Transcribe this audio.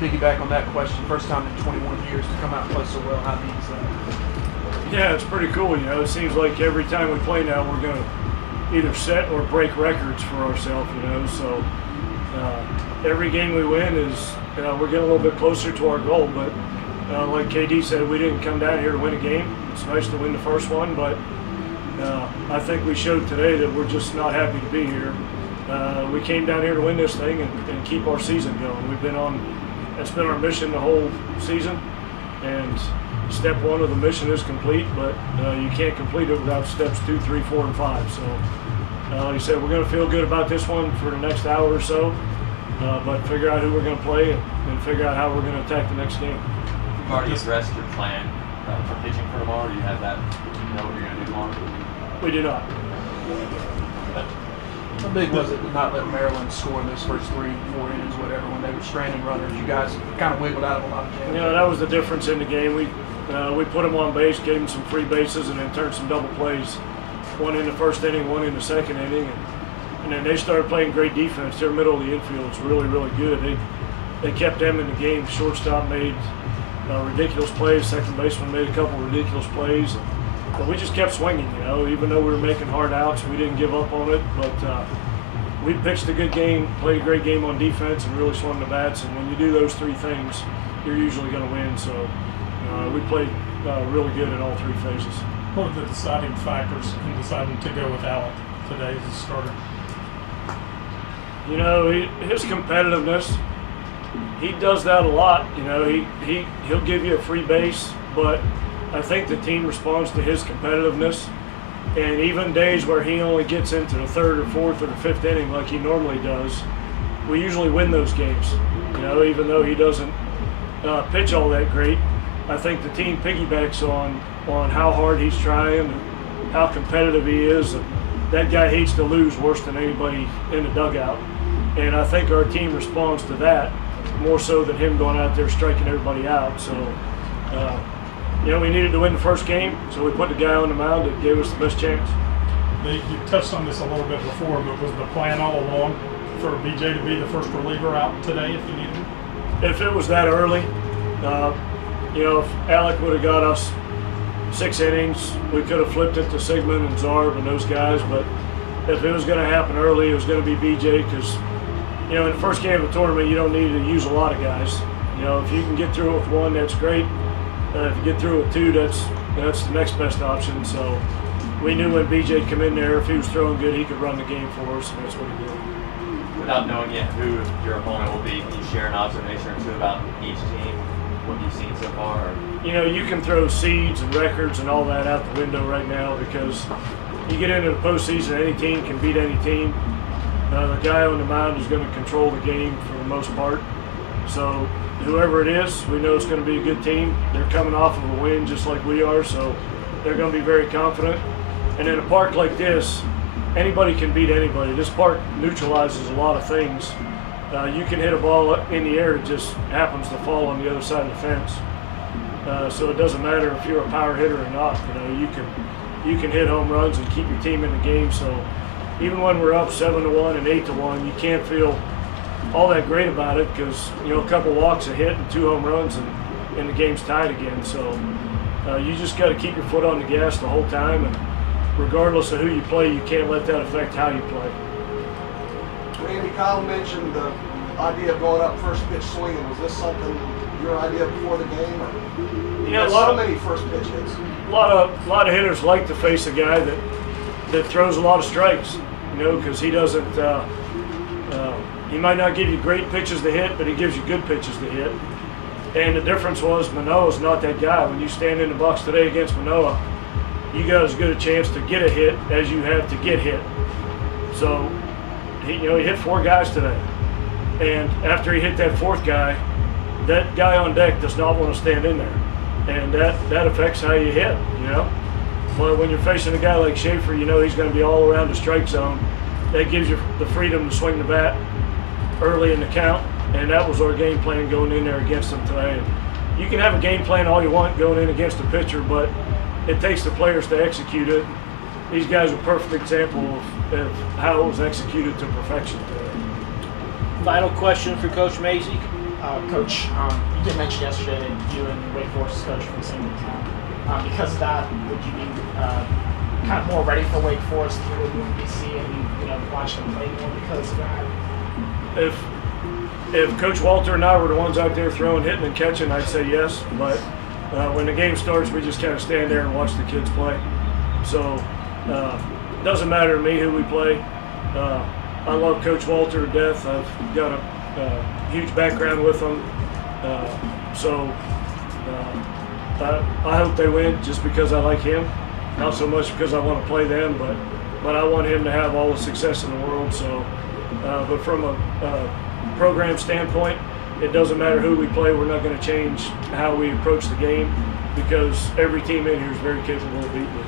piggyback on that question, first time in 21 years to come out and play so well, how neat is that? Yeah, it's pretty cool. It seems like every time we play now, we're going to either set or break records for ourselves. So every game we win is we're getting a little bit closer to our goal. But like KD said, we didn't come down here to win a game. It's nice to win the first one, but I think we showed today that we're just not happy to be here. We came down here to win this thing and keep our season going. That's been our mission the whole season, and step one of the mission is complete, but you can't complete it without steps 2, 3, 4, and 5. So, like I said, we're going to feel good about this one for the next hour or so, but figure out who we're going to play and figure out how we're going to attack the next game. You've already addressed your plan for pitching for tomorrow. Do you have that? You know what you're going to do tomorrow? We do not. How big was it to not let Maryland score in those first 3, 4 innings, whatever, when they were stranding runners? You guys kind of wiggled out of a lot of jams. That was the difference in the game. We put them on base, gave them some free bases, and then turned some double plays. One in the first inning, one in the second inning. And then they started playing great defense. Their middle of the infield was really, really good. They kept them in the game. Shortstop made ridiculous plays. Second baseman made a couple ridiculous plays. But we just kept swinging, even though we were making hard outs, we didn't give up on it. But we pitched a good game, played a great game on defense, and really swung the bats. And when you do those 3 things, you're usually going to win. So we played really good in all 3 phases. What are the deciding factors in deciding to go with Alec today as a starter? His competitiveness, he does that a lot. He'll give you a free base, but I think the team responds to his competitiveness, and even days where he only gets into the 3rd or 4th or the 5th inning like he normally does, we usually win those games. Even though he doesn't pitch all that great, I think the team piggybacks on how hard he's trying and how competitive he is. And that guy hates to lose worse than anybody in the dugout, and I think our team responds to that more so than him going out there striking everybody out. So. We needed to win the first game, so we put the guy on the mound that gave us the best chance. You touched on this a little bit before, but was the plan all along for BJ to be the first reliever out today if you needed him? If it was that early, if Alec would have got us 6 innings, we could have flipped it to Sigmund and Zarb and those guys, but if it was going to happen early, it was going to be BJ because, in the first game of the tournament, you don't need to use a lot of guys. If you can get through it with 1, that's great. If you get through with 2, that's the next best option. So we knew when BJ come in there, if he was throwing good, he could run the game for us, and that's what he did. Without knowing yet who your opponent will be, can you share an observation or 2 about each team, what you've seen so far? Or? You can throw seeds and records and all that out the window right now because you get into the postseason, any team can beat any team. The guy on the mound is going to control the game for the most part. So whoever it is, we know it's going to be a good team. They're coming off of a win just like we are, so they're going to be very confident. And in a park like this, anybody can beat anybody. This park neutralizes a lot of things. You can hit a ball in the air, it just happens to fall on the other side of the fence. So it doesn't matter if you're a power hitter or not. You can hit home runs and keep your team in the game. So even when we're up 7-1 and 8-1, you can't feel all that great about it because a couple walks a hit and 2 home runs and the game's tied again. So you just got to keep your foot on the gas the whole time, and regardless of who you play, you can't let that affect how you play. Randy, Kyle mentioned the idea of going up first pitch swinging. Was this something your idea before the game, or so many first pitch hits? A lot of hitters like to face a guy that throws a lot of strikes, because he doesn't. He might not give you great pitches to hit, but he gives you good pitches to hit. And the difference was Manoah's not that guy. When you stand in the box today against Manoah, you got as good a chance to get a hit as you have to get hit. So he hit 4 guys today. And after he hit that 4th guy, that guy on deck does not want to stand in there. And that affects how you hit, But when you're facing a guy like Schaefer, he's going to be all around the strike zone. That gives you the freedom to swing the bat early in the count, and that was our game plan going in there against them today. And you can have a game plan all you want going in against a pitcher, but it takes the players to execute it. These guys are a perfect example of how it was executed to perfection today. Final question for Coach Mazey. Coach, you did mention yesterday that you and Wake Forest coach from the same town. Because of that, would you be kind of more ready for Wake Forest if you were moving to BC and watch them play more because of that? If Coach Walter and I were the ones out there throwing, hitting, and catching, I'd say yes. But when the game starts, we just kind of stand there and watch the kids play. So it doesn't matter to me who we play. I love Coach Walter to death. I've got a huge background with him. I hope they win just because I like him. Not so much because I want to play them, but I want him to have all the success in the world. So, but from a program standpoint, it doesn't matter who we play. We're not going to change how we approach the game because every team in here is very capable of beating them.